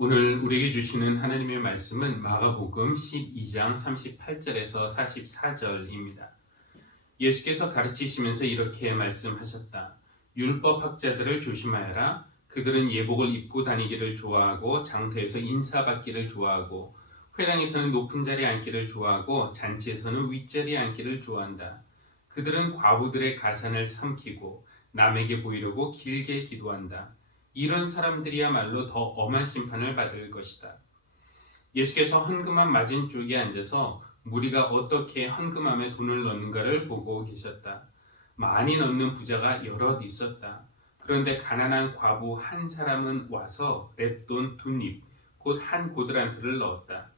오늘 우리에게 주시는 하나님의 말씀은 마가복음 12장 38절에서 44절입니다. 예수께서 가르치시면서 이렇게 말씀하셨다. 율법학자들을 조심하여라. 그들은 예복을 입고 다니기를 좋아하고 장터에서 인사받기를 좋아하고 회당에서는 높은 자리에 앉기를 좋아하고 잔치에서는 윗자리에 앉기를 좋아한다. 그들은 과부들의 가산을 삼키고 남에게 보이려고 길게 기도한다. 이런 사람들이야말로 더 엄한 심판을 받을 것이다. 예수께서 헌금함 맞은쪽에 앉아서 무리가 어떻게 헌금함에 돈을 넣는가를 보고 계셨다. 많이 넣는 부자가 여럿 있었다. 그런데 가난한 과부 한 사람은 와서 랩돈 2입, 곧 한 고드란트를 넣었다.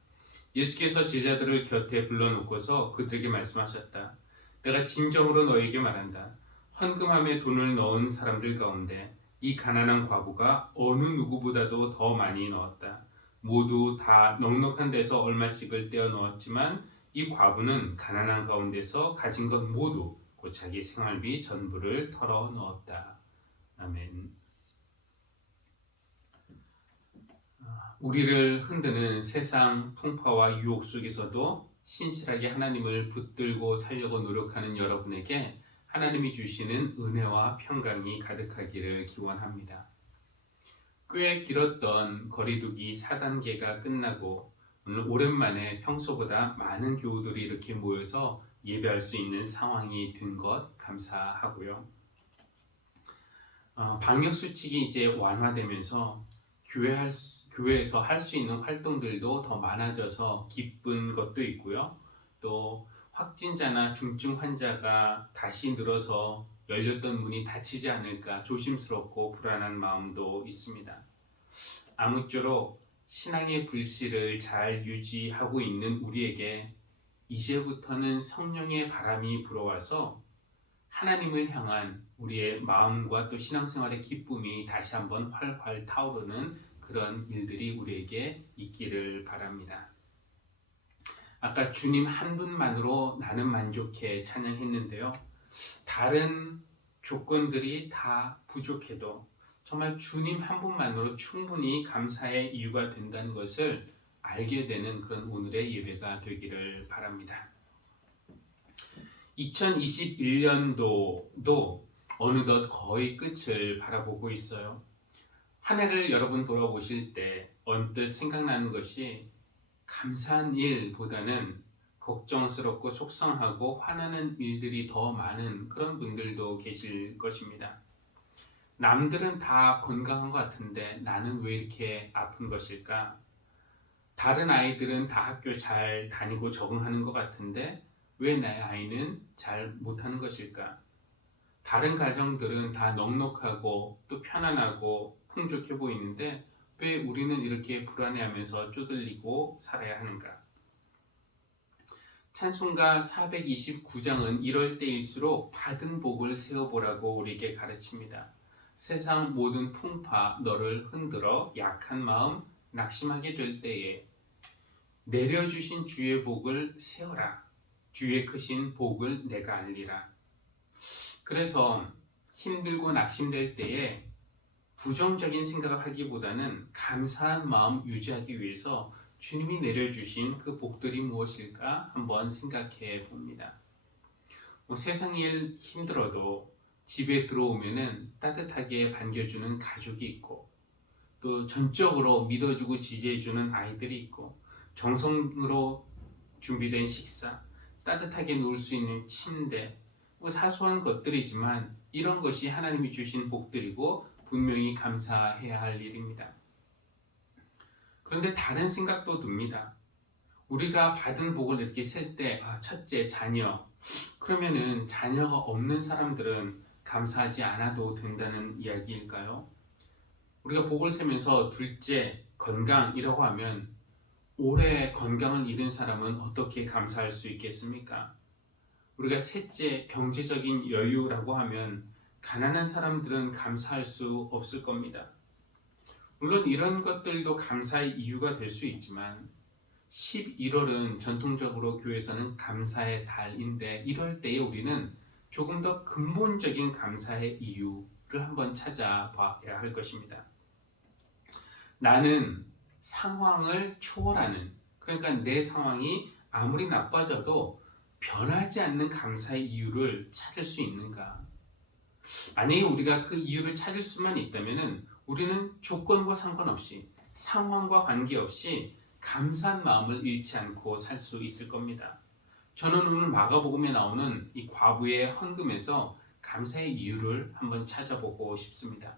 예수께서 제자들을 곁에 불러놓고서 그들에게 말씀하셨다. 내가 진정으로 너에게 말한다. 헌금함에 돈을 넣은 사람들 가운데 이 가난한 과부가 어느 누구보다도 더 많이 넣었다. 모두 다 넉넉한 데서 얼마씩을 떼어 넣었지만 이 과부는 가난한 가운데서 가진 것 모두 곧 자기 생활비 전부를 털어 넣었다. 아멘. 우리를 흔드는 세상 풍파와 유혹 속에서도 신실하게 하나님을 붙들고 살려고 노력하는 여러분에게 하나님이 주시는 은혜와 평강이 가득하기를 기원합니다. 꽤 길었던 거리두기 4단계가 끝나고 오늘 오랜만에 평소보다 많은 교우들이 이렇게 모여서 예배할 수 있는 상황이 된 것 감사하고요. 방역수칙이 이제 완화되면서 교회에서 할 수 있는 활동들도 더 많아져서 기쁜 것도 있고요. 또 확진자나 중증 환자가 다시 늘어서 열렸던 문이 닫히지 않을까 조심스럽고 불안한 마음도 있습니다. 아무쪼록 신앙의 불씨를 잘 유지하고 있는 우리에게 이제부터는 성령의 바람이 불어와서 하나님을 향한 우리의 마음과 또 신앙생활의 기쁨이 다시 한번 활활 타오르는 그런 일들이 우리에게 있기를 바랍니다. 아까 주님 한 분만으로 나는 만족해 찬양했는데요. 다른 조건들이 다 부족해도 정말 주님 한 분만으로 충분히 감사의 이유가 된다는 것을 알게 되는 그런 오늘의 예배가 되기를 바랍니다. 2021년도도 어느덧 거의 끝을 바라보고 있어요. 한 해를 여러분 돌아보실 때 언뜻 생각나는 것이 감사한 일보다는 걱정스럽고 속상하고 화나는 일들이 더 많은 그런 분들도 계실 것입니다. 남들은 다 건강한 것 같은데 나는 왜 이렇게 아픈 것일까? 다른 아이들은 다 학교 잘 다니고 적응하는 것 같은데 왜 나의 아이는 잘 못하는 것일까? 다른 가정들은 다 넉넉하고 또 편안하고 풍족해 보이는데 왜 우리는 이렇게 불안해하면서 쪼들리고 살아야 하는가? 찬송가 429장은 이럴 때일수록 받은 복을 세어보라고 우리에게 가르칩니다. 세상 모든 풍파 너를 흔들어 약한 마음 낙심하게 될 때에 내려주신 주의 복을 세어라. 주의 크신 복을 내가 알리라. 그래서 힘들고 낙심될 때에 부정적인 생각을 하기보다는 감사한 마음 유지하기 위해서 주님이 내려주신 그 복들이 무엇일까 한번 생각해 봅니다. 세상 일 힘들어도 집에 들어오면은 따뜻하게 반겨주는 가족이 있고 또 전적으로 믿어주고 지지해주는 아이들이 있고 정성으로 준비된 식사, 따뜻하게 누울 수 있는 침대, 사소한 것들이지만 이런 것이 하나님이 주신 복들이고 분명히 감사해야 할 일입니다. 그런데 다른 생각도 듭니다. 우리가 받은 복을 이렇게 셀 때 첫째 자녀, 그러면은 자녀가 없는 사람들은 감사하지 않아도 된다는 이야기일까요? 우리가 복을 세면서 둘째 건강이라고 하면 오래 건강을 잃은 사람은 어떻게 감사할 수 있겠습니까? 우리가 셋째 경제적인 여유라고 하면 가난한 사람들은 감사할 수 없을 겁니다. 물론 이런 것들도 감사의 이유가 될 수 있지만 11월은 전통적으로 교회에서는 감사의 달인데 이럴 때에 우리는 조금 더 근본적인 감사의 이유를 한번 찾아봐야 할 것입니다. 나는 상황을 초월하는, 그러니까 내 상황이 아무리 나빠져도 변하지 않는 감사의 이유를 찾을 수 있는가? 만약에 우리가 그 이유를 찾을 수만 있다면 우리는 조건과 상관없이, 상황과 관계없이 감사한 마음을 잃지 않고 살 수 있을 겁니다. 저는 오늘 마가복음에 나오는 이 과부의 헌금에서 감사의 이유를 한번 찾아보고 싶습니다.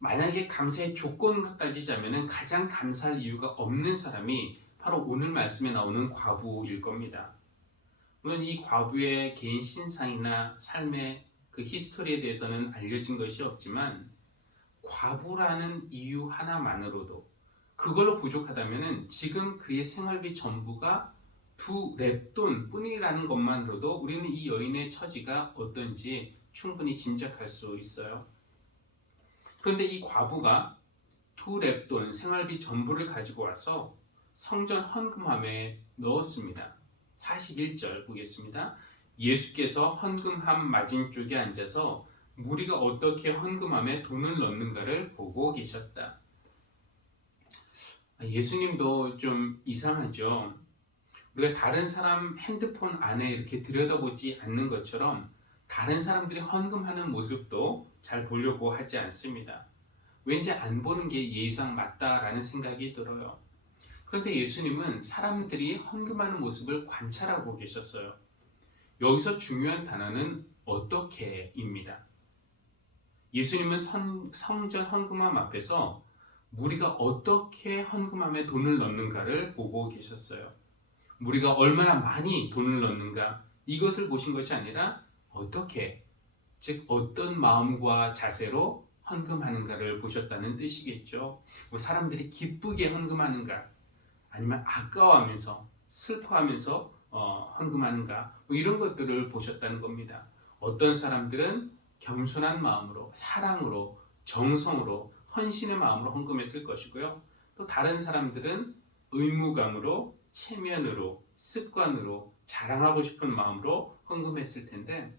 만약에 감사의 조건으로 따지자면 가장 감사할 이유가 없는 사람이 바로 오늘 말씀에 나오는 과부일 겁니다. 물론 이 과부의 개인 신상이나 삶의 그 히스토리에 대해서는 알려진 것이 없지만, 과부라는 이유 하나만으로도, 그걸로 부족하다면 지금 그의 생활비 전부가 2렙돈 뿐이라는 것만으로도 우리는 이 여인의 처지가 어떤지 충분히 짐작할 수 있어요. 그런데 이 과부가 2렙돈 생활비 전부를 가지고 와서 성전 헌금함에 넣었습니다. 41절 보겠습니다. 예수께서 헌금함 맞은쪽에 앉아서 무리가 어떻게 헌금함에 돈을 넣는가를 보고 계셨다. 예수님도 좀 이상하죠. 우리가 다른 사람 핸드폰 안에 이렇게 들여다보지 않는 것처럼 다른 사람들이 헌금하는 모습도 잘 보려고 하지 않습니다. 왠지 안 보는 게 예의상 맞다라는 생각이 들어요. 그런데 예수님은 사람들이 헌금하는 모습을 관찰하고 계셨어요. 여기서 중요한 단어는 어떻게입니다. 예수님은 성전 헌금함 앞에서 무리가 어떻게 헌금함에 돈을 넣는가를 보고 계셨어요. 무리가 얼마나 많이 돈을 넣는가, 이것을 보신 것이 아니라 어떻게, 즉 어떤 마음과 자세로 헌금하는가를 보셨다는 뜻이겠죠. 뭐 사람들이 기쁘게 헌금하는가, 아니면 아까워하면서 슬퍼하면서 헌금하는가, 뭐 이런 것들을 보셨다는 겁니다. 어떤 사람들은 겸손한 마음으로, 사랑으로, 정성으로, 헌신의 마음으로 헌금했을 것이고요. 또 다른 사람들은 의무감으로, 체면으로, 습관으로, 자랑하고 싶은 마음으로 헌금했을 텐데,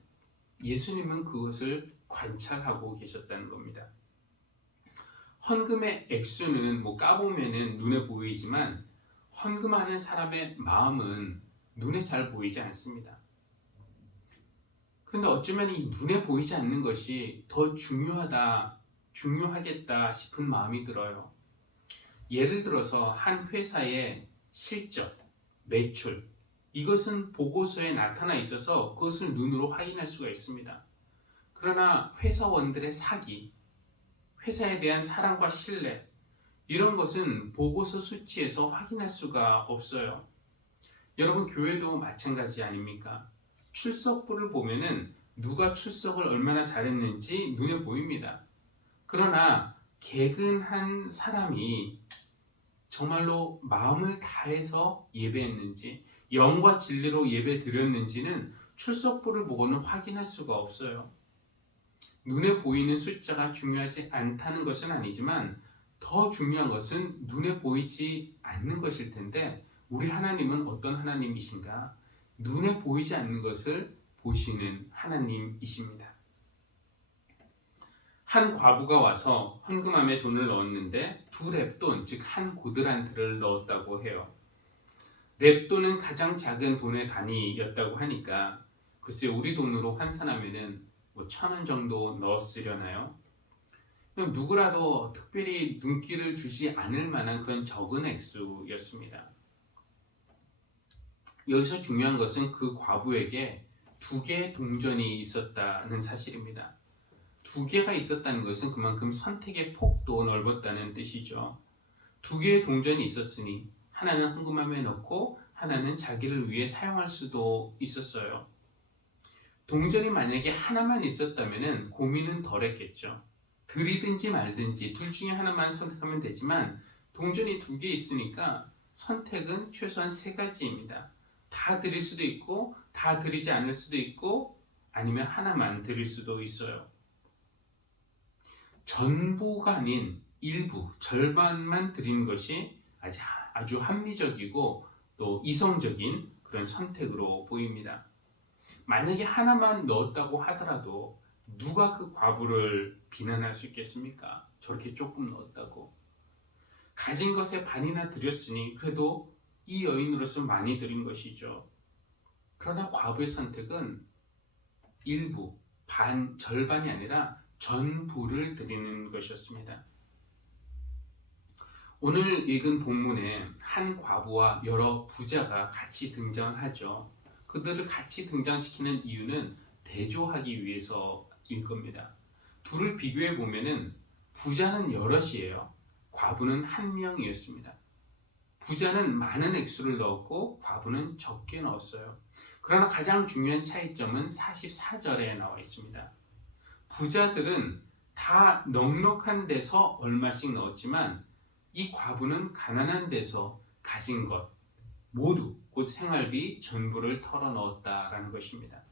예수님은 그것을 관찰하고 계셨다는 겁니다. 헌금의 액수는 뭐 까보면은 눈에 보이지만 헌금하는 사람의 마음은 눈에 잘 보이지 않습니다. 그런데 어쩌면 이 눈에 보이지 않는 것이 더 중요하겠다 싶은 마음이 들어요. 예를 들어서 한 회사의 실적, 매출, 이것은 보고서에 나타나 있어서 그것을 눈으로 확인할 수가 있습니다. 그러나 회사원들의 사기, 회사에 대한 사랑과 신뢰, 이런 것은 보고서 수치에서 확인할 수가 없어요. 여러분, 교회도 마찬가지 아닙니까? 출석부를 보면은 누가 출석을 얼마나 잘했는지 눈에 보입니다. 그러나 개근한 사람이 정말로 마음을 다해서 예배했는지, 영과 진리로 예배 드렸는지는 출석부를 보고는 확인할 수가 없어요. 눈에 보이는 숫자가 중요하지 않다는 것은 아니지만 더 중요한 것은 눈에 보이지 않는 것일 텐데, 우리 하나님은 어떤 하나님이신가? 눈에 보이지 않는 것을 보시는 하나님이십니다. 한 과부가 와서 헌금함에 돈을 넣었는데 2렙돈, 즉 한 고드란트를 넣었다고 해요. 렙돈은 가장 작은 돈의 단위였다고 하니까 글쎄 우리 돈으로 환산하면은 뭐 1,000원 정도 넣었으려나요? 누구라도 특별히 눈길을 주지 않을 만한 그런 적은 액수였습니다. 여기서 중요한 것은 그 과부에게 2개의 동전이 있었다는 사실입니다. 2개가 있었다는 것은 그만큼 선택의 폭도 넓었다는 뜻이죠. 2개의 동전이 있었으니 하나는 헌금함에 넣고 하나는 자기를 위해 사용할 수도 있었어요. 동전이 만약에 하나만 있었다면 고민은 덜했겠죠. 드리든지 말든지 둘 중에 하나만 선택하면 되지만 동전이 2개 있으니까 선택은 최소한 3가지입니다. 다 드릴 수도 있고 다 드리지 않을 수도 있고 아니면 하나만 드릴 수도 있어요. 전부가 아닌 일부, 절반만 드리는 것이 아주 합리적이고 또 이성적인 그런 선택으로 보입니다. 만약에 하나만 넣었다고 하더라도 누가 그 과부를 비난할 수 있겠습니까? 저렇게 조금 넣었다고. 가진 것의 반이나 드렸으니 그래도 이 여인으로서 많이 드린 것이죠. 그러나 과부의 선택은 일부, 절반이 아니라 전부를 드리는 것이었습니다. 오늘 읽은 본문에 한 과부와 여러 부자가 같이 등장하죠. 그들을 같이 등장시키는 이유는 대조하기 위해서일 겁니다. 둘을 비교해 보면은 부자는 여럿이에요. 과부는 한 명이었습니다. 부자는 많은 액수를 넣었고 과부는 적게 넣었어요. 그러나 가장 중요한 차이점은 44절에 나와 있습니다. 부자들은 다 넉넉한 데서 얼마씩 넣었지만 이 과부는 가난한 데서 가진 것 모두 곧 생활비 전부를 털어 넣었다라는 것입니다.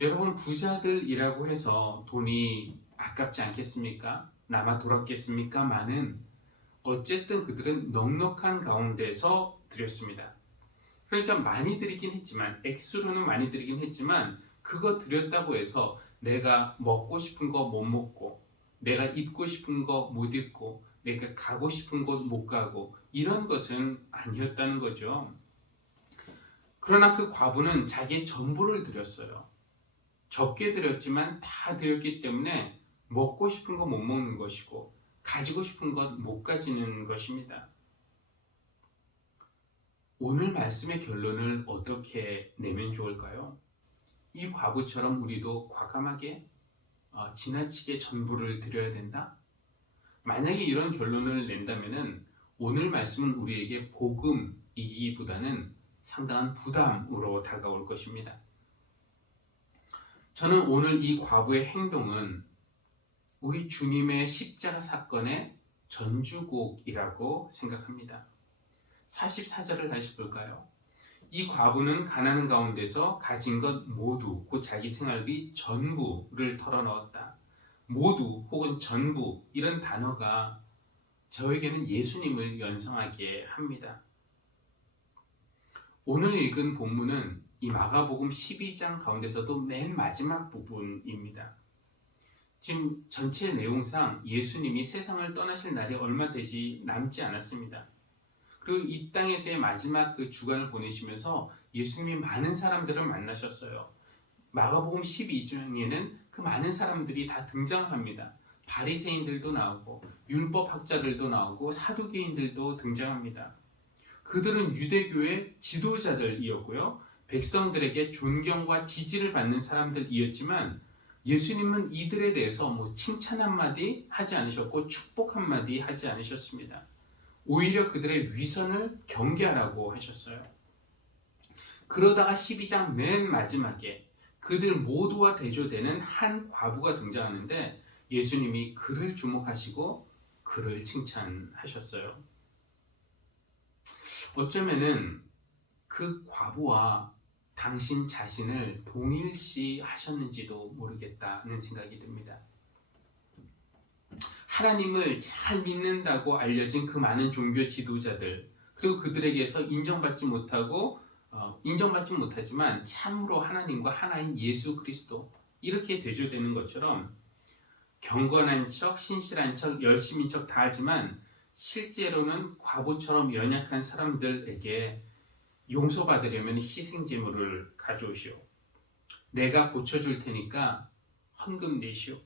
여러분, 부자들이라고 해서 돈이 아깝지 않겠습니까? 남아 돌았겠습니까? 많은 어쨌든 그들은 넉넉한 가운데서 드렸습니다. 그러니까 많이 드리긴 했지만, 액수로는 많이 드리긴 했지만 그거 드렸다고 해서 내가 먹고 싶은 거 못 먹고, 내가 입고 싶은 거 못 입고, 내가 가고 싶은 곳 못 가고, 이런 것은 아니었다는 거죠. 그러나 그 과부는 자기의 전부를 드렸어요. 적게 드렸지만 다 드렸기 때문에 먹고 싶은 거 못 먹는 것이고 가지고 싶은 것 못 가지는 것입니다. 오늘 말씀의 결론을 어떻게 내면 좋을까요? 이 과부처럼 우리도 과감하게 지나치게 전부를 드려야 된다? 만약에 이런 결론을 낸다면 오늘 말씀은 우리에게 복음이기보다는 상당한 부담으로 다가올 것입니다. 저는 오늘 이 과부의 행동은 우리 주님의 십자가 사건의 전주곡이라고 생각합니다. 44절을 다시 볼까요? 이 과부는 가난한 가운데서 가진 것 모두, 곧 자기 생활비 전부를 털어넣었다. 모두 혹은 전부, 이런 단어가 저에게는 예수님을 연상하게 합니다. 오늘 읽은 본문은 이 마가복음 12장 가운데서도 맨 마지막 부분입니다. 지금 전체 내용상 예수님이 세상을 떠나실 날이 얼마 되지 남지 않았습니다. 그리고 이 땅에서의 마지막 그 주간을 보내시면서 예수님이 많은 사람들을 만나셨어요. 마가복음 12장에는 그 많은 사람들이 다 등장합니다. 바리새인들도 나오고 율법학자들도 나오고 사두개인들도 등장합니다. 그들은 유대교의 지도자들이었고요. 백성들에게 존경과 지지를 받는 사람들이었지만 예수님은 이들에 대해서 칭찬 한마디 하지 않으셨고 축복 한마디 하지 않으셨습니다. 오히려 그들의 위선을 경계하라고 하셨어요. 그러다가 12장 맨 마지막에 그들 모두와 대조되는 한 과부가 등장하는데 예수님이 그를 주목하시고 그를 칭찬하셨어요. 어쩌면은 그 과부와 당신 자신을 동일시 하셨는지도 모르겠다는 생각이 듭니다. 하나님을 잘 믿는다고 알려진 그 많은 종교 지도자들, 그리고 그들에게서 인정받지 못하지만 참으로 하나님과 하나인 예수 그리스도, 이렇게 대조되는 것처럼 경건한 척, 신실한 척, 열심인 척 다 하지만 실제로는 과부처럼 연약한 사람들에게 용서받으려면 희생제물을 가져오시오. 내가 고쳐줄 테니까 헌금 내시오.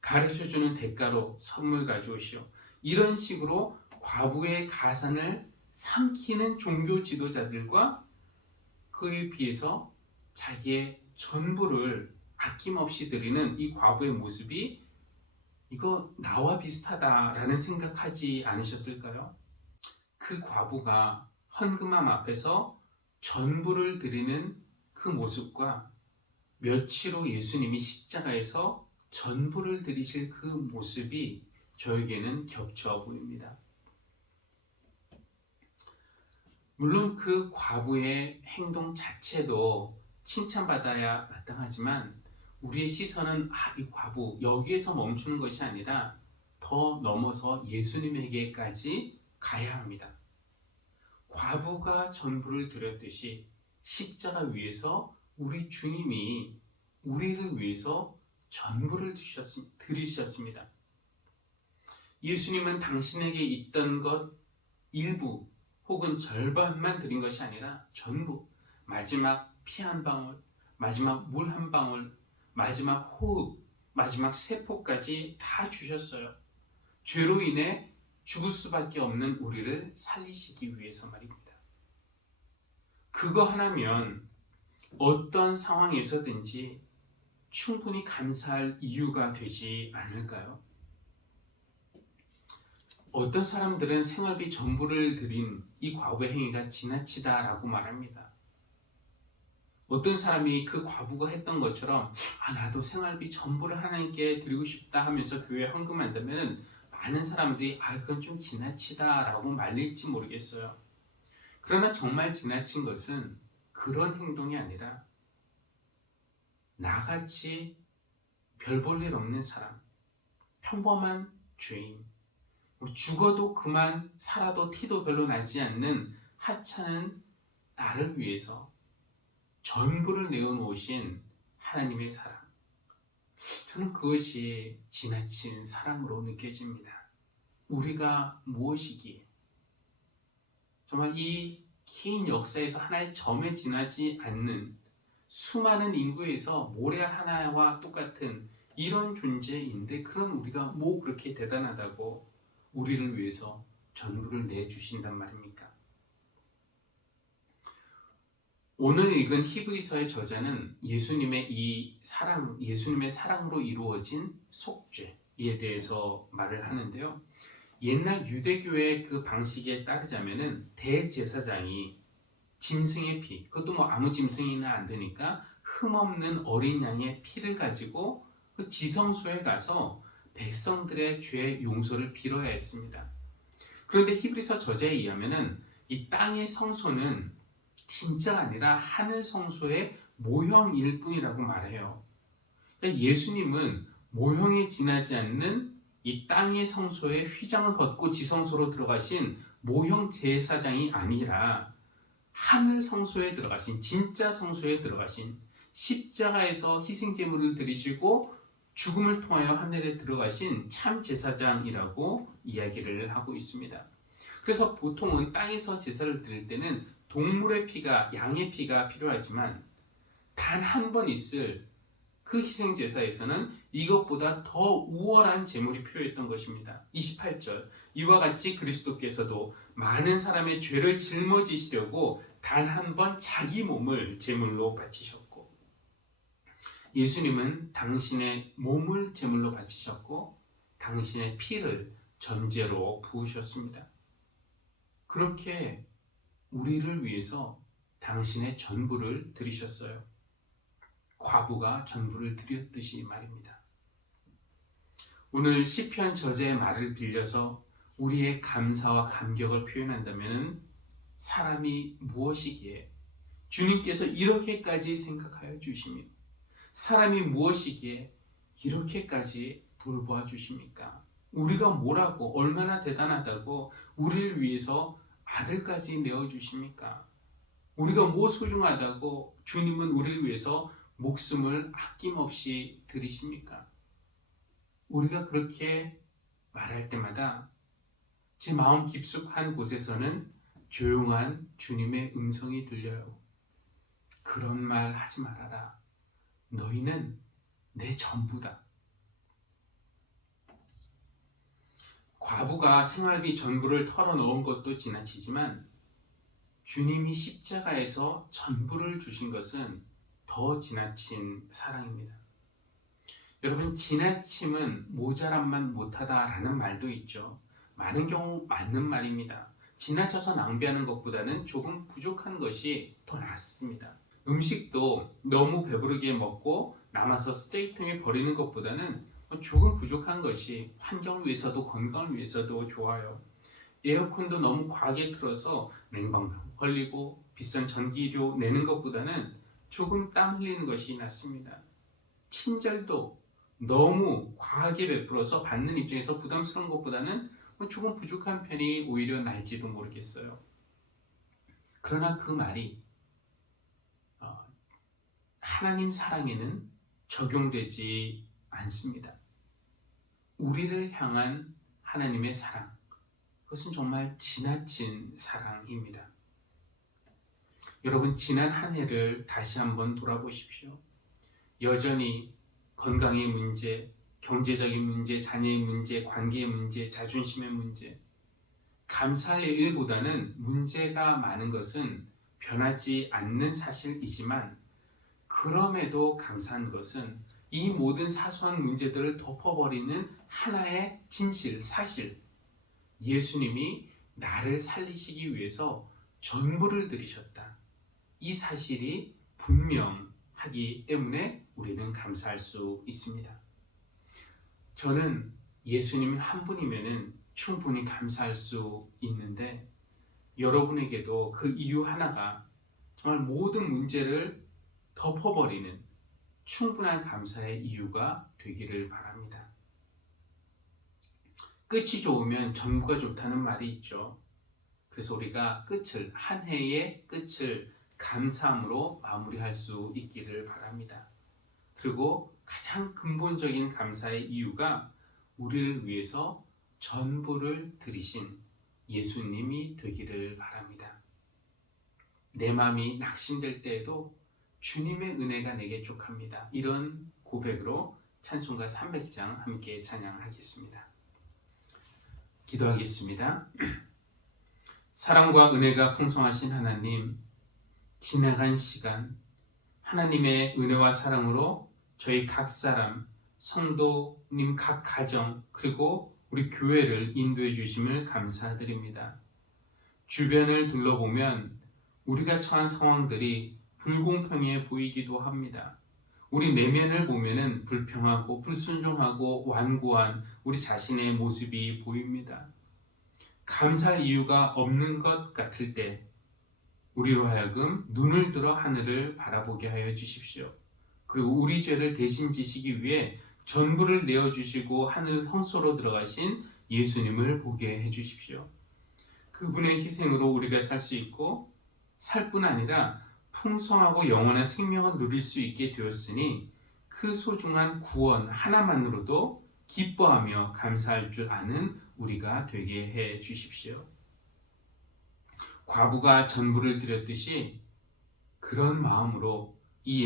가르쳐주는 대가로 선물 가져오시오. 이런 식으로 과부의 가산을 삼키는 종교 지도자들과 그에 비해서 자기의 전부를 아낌없이 드리는 이 과부의 모습이 이거 나와 비슷하다라는 생각하지 않으셨을까요? 그 과부가 헌금함 앞에서 전부를 드리는 그 모습과 며칠 후 예수님이 십자가에서 전부를 드리실 그 모습이 저에게는 겹쳐 보입니다. 물론 그 과부의 행동 자체도 칭찬받아야 마땅하지만 우리의 시선은 이 과부 여기에서 멈추는 것이 아니라 더 넘어서 예수님에게까지 가야 합니다. 과부가 전부를 드렸듯이 십자가 위에서 우리 주님이 우리를 위해서 전부를 드리셨습니다. 예수님은 당신에게 있던 것 일부 혹은 절반만 드린 것이 아니라 전부, 마지막 피 한 방울, 마지막 물 한 방울, 마지막 호흡, 마지막 세포까지 다 주셨어요. 죄로 인해 죽을 수밖에 없는 우리를 살리시기 위해서 말입니다. 그거 하나면 어떤 상황에서든지 충분히 감사할 이유가 되지 않을까요? 어떤 사람들은 생활비 전부를 드린 이 과부의 행위가 지나치다라고 말합니다. 어떤 사람이 그 과부가 했던 것처럼 나도 생활비 전부를 하나님께 드리고 싶다 하면서 교회에 헌금한다면 많은 사람들이 그건 좀 지나치다라고 말릴지 모르겠어요. 그러나 정말 지나친 것은 그런 행동이 아니라 나같이 별 볼 일 없는 사람, 평범한 죄인, 죽어도 그만 살아도 티도 별로 나지 않는 하찮은 나를 위해서 전부를 내어놓으신 하나님의 사랑. 저는 그것이 지나친 사랑으로 느껴집니다. 우리가 무엇이기에 정말 이 긴 역사에서 하나의 점에 지나지 않는 수많은 인구에서 모래 하나와 똑같은 이런 존재인데 그런 우리가 뭐 그렇게 대단하다고 우리를 위해서 전부를 내주신단 말입니까? 오늘 읽은 히브리서의 저자는 예수님의 이 사랑, 예수님의 사랑으로 이루어진 속죄에 대해서 말을 하는데요. 옛날 유대교의 그 방식에 따르자면은 대제사장이 짐승의 피, 그것도 뭐 아무 짐승이나 안 되니까 흠없는 어린 양의 피를 가지고 그 지성소에 가서 백성들의 죄 용서를 빌어야 했습니다. 그런데 히브리서 저자에 의하면은 이 땅의 성소는 진짜가 아니라 하늘 성소의 모형일 뿐이라고 말해요. 그러니까 예수님은 모형에 지나지 않는 이 땅의 성소에 휘장을 걷고 지성소로 들어가신 모형 제사장이 아니라 하늘 성소에 들어가신, 진짜 성소에 들어가신, 십자가에서 희생제물을 드리시고 죽음을 통하여 하늘에 들어가신 참 제사장이라고 이야기를 하고 있습니다. 그래서 보통은 땅에서 제사를 드릴 때는 동물의 피가, 양의 피가 필요하지만 단 한 번 있을 그 희생제사에서는 이것보다 더 우월한 제물이 필요했던 것입니다. 28절, 이와 같이 그리스도께서도 많은 사람의 죄를 짊어지시려고 단 한 번 자기 몸을 제물로 바치셨고, 예수님은 당신의 몸을 제물로 바치셨고 당신의 피를 전제로 부으셨습니다. 그렇게 우리를 위해서 당신의 전부를 드리셨어요. 과부가 전부를 드렸듯이 말입니다. 오늘 시편 저자의 말을 빌려서 우리의 감사와 감격을 표현한다면 사람이 무엇이기에 주님께서 이렇게까지 생각하여 주시며 사람이 무엇이기에 이렇게까지 돌보아 주십니까? 우리가 뭐라고 얼마나 대단하다고 우리를 위해서 아들까지 내어주십니까? 우리가 뭐 소중하다고 주님은 우리를 위해서 목숨을 아낌없이 드리십니까? 우리가 그렇게 말할 때마다 제 마음 깊숙한 곳에서는 조용한 주님의 음성이 들려요. 그런 말 하지 말아라. 너희는 내 전부다. 과부가 생활비 전부를 털어넣은 것도 지나치지만 주님이 십자가에서 전부를 주신 것은 더 지나친 사랑입니다. 여러분, 지나침은 모자람만 못하다라는 말도 있죠. 많은 경우 맞는 말입니다. 지나쳐서 낭비하는 것보다는 조금 부족한 것이 더 낫습니다. 음식도 너무 배부르게 먹고 남아서 쓰레기통에 버리는 것보다는 조금 부족한 것이 환경을 위해서도 건강을 위해서도 좋아요. 에어컨도 너무 과하게 틀어서 냉방병 걸리고 비싼 전기료 내는 것보다는 조금 땀 흘리는 것이 낫습니다. 친절도 너무 과하게 베풀어서 받는 입장에서 부담스러운 것보다는 조금 부족한 편이 오히려 나을지도 모르겠어요. 그러나 그 말이 하나님 사랑에는 적용되지 않습니다. 우리를 향한 하나님의 사랑, 그것은 정말 지나친 사랑입니다. 여러분, 지난 한 해를 다시 한번 돌아보십시오. 여전히 건강의 문제, 경제적인 문제, 자녀의 문제, 관계의 문제, 자존심의 문제, 감사할 일보다는 문제가 많은 것은 변하지 않는 사실이지만, 그럼에도 감사한 것은 이 모든 사소한 문제들을 덮어버리는 하나의 진실, 사실, 예수님이 나를 살리시기 위해서 전부를 들이셨다. 이 사실이 분명하기 때문에 우리는 감사할 수 있습니다. 저는 예수님 한 분이면 충분히 감사할 수 있는데, 여러분에게도 그 이유 하나가 정말 모든 문제를 덮어버리는 충분한 감사의 이유가 되기를 바랍니다. 끝이 좋으면 전부가 좋다는 말이 있죠. 그래서 우리가 한 해의 끝을 감사함으로 마무리할 수 있기를 바랍니다. 그리고 가장 근본적인 감사의 이유가 우리를 위해서 전부를 들이신 예수님이 되기를 바랍니다. 내 마음이 낙심될 때에도 주님의 은혜가 내게 족합니다. 이런 고백으로 찬송가 300장 함께 찬양하겠습니다. 기도하겠습니다. 사랑과 은혜가 풍성하신 하나님, 지나간 시간 하나님의 은혜와 사랑으로 저희 각 사람, 성도님 각 가정, 그리고 우리 교회를 인도해 주심을 감사드립니다. 주변을 둘러보면 우리가 처한 상황들이 불공평해 보이기도 합니다. 우리 내면을 보면은 불평하고 불순종하고 완고한 우리 자신의 모습이 보입니다. 감사할 이유가 없는 것 같을 때 우리로 하여금 눈을 들어 하늘을 바라보게 하여 주십시오. 그리고 우리 죄를 대신 지시기 위해 전부를 내어주시고 하늘 성소로 들어가신 예수님을 보게 해주십시오. 그분의 희생으로 우리가 살 수 있고 살 뿐 아니라 풍성하고 영원한 생명을 누릴 수 있게 되었으니 그 소중한 구원 하나만으로도 기뻐하며 감사할 줄 아는 우리가 되게 해 주십시오. 과부가 전부를 드렸듯이 그런 마음을 이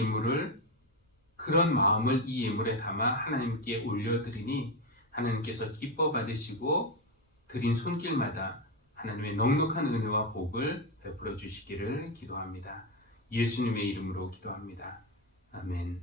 예물에 담아 하나님께 올려드리니 하나님께서 기뻐 받으시고 드린 손길마다 하나님의 넉넉한 은혜와 복을 베풀어 주시기를 기도합니다. 예수님의 이름으로 기도합니다. 아멘.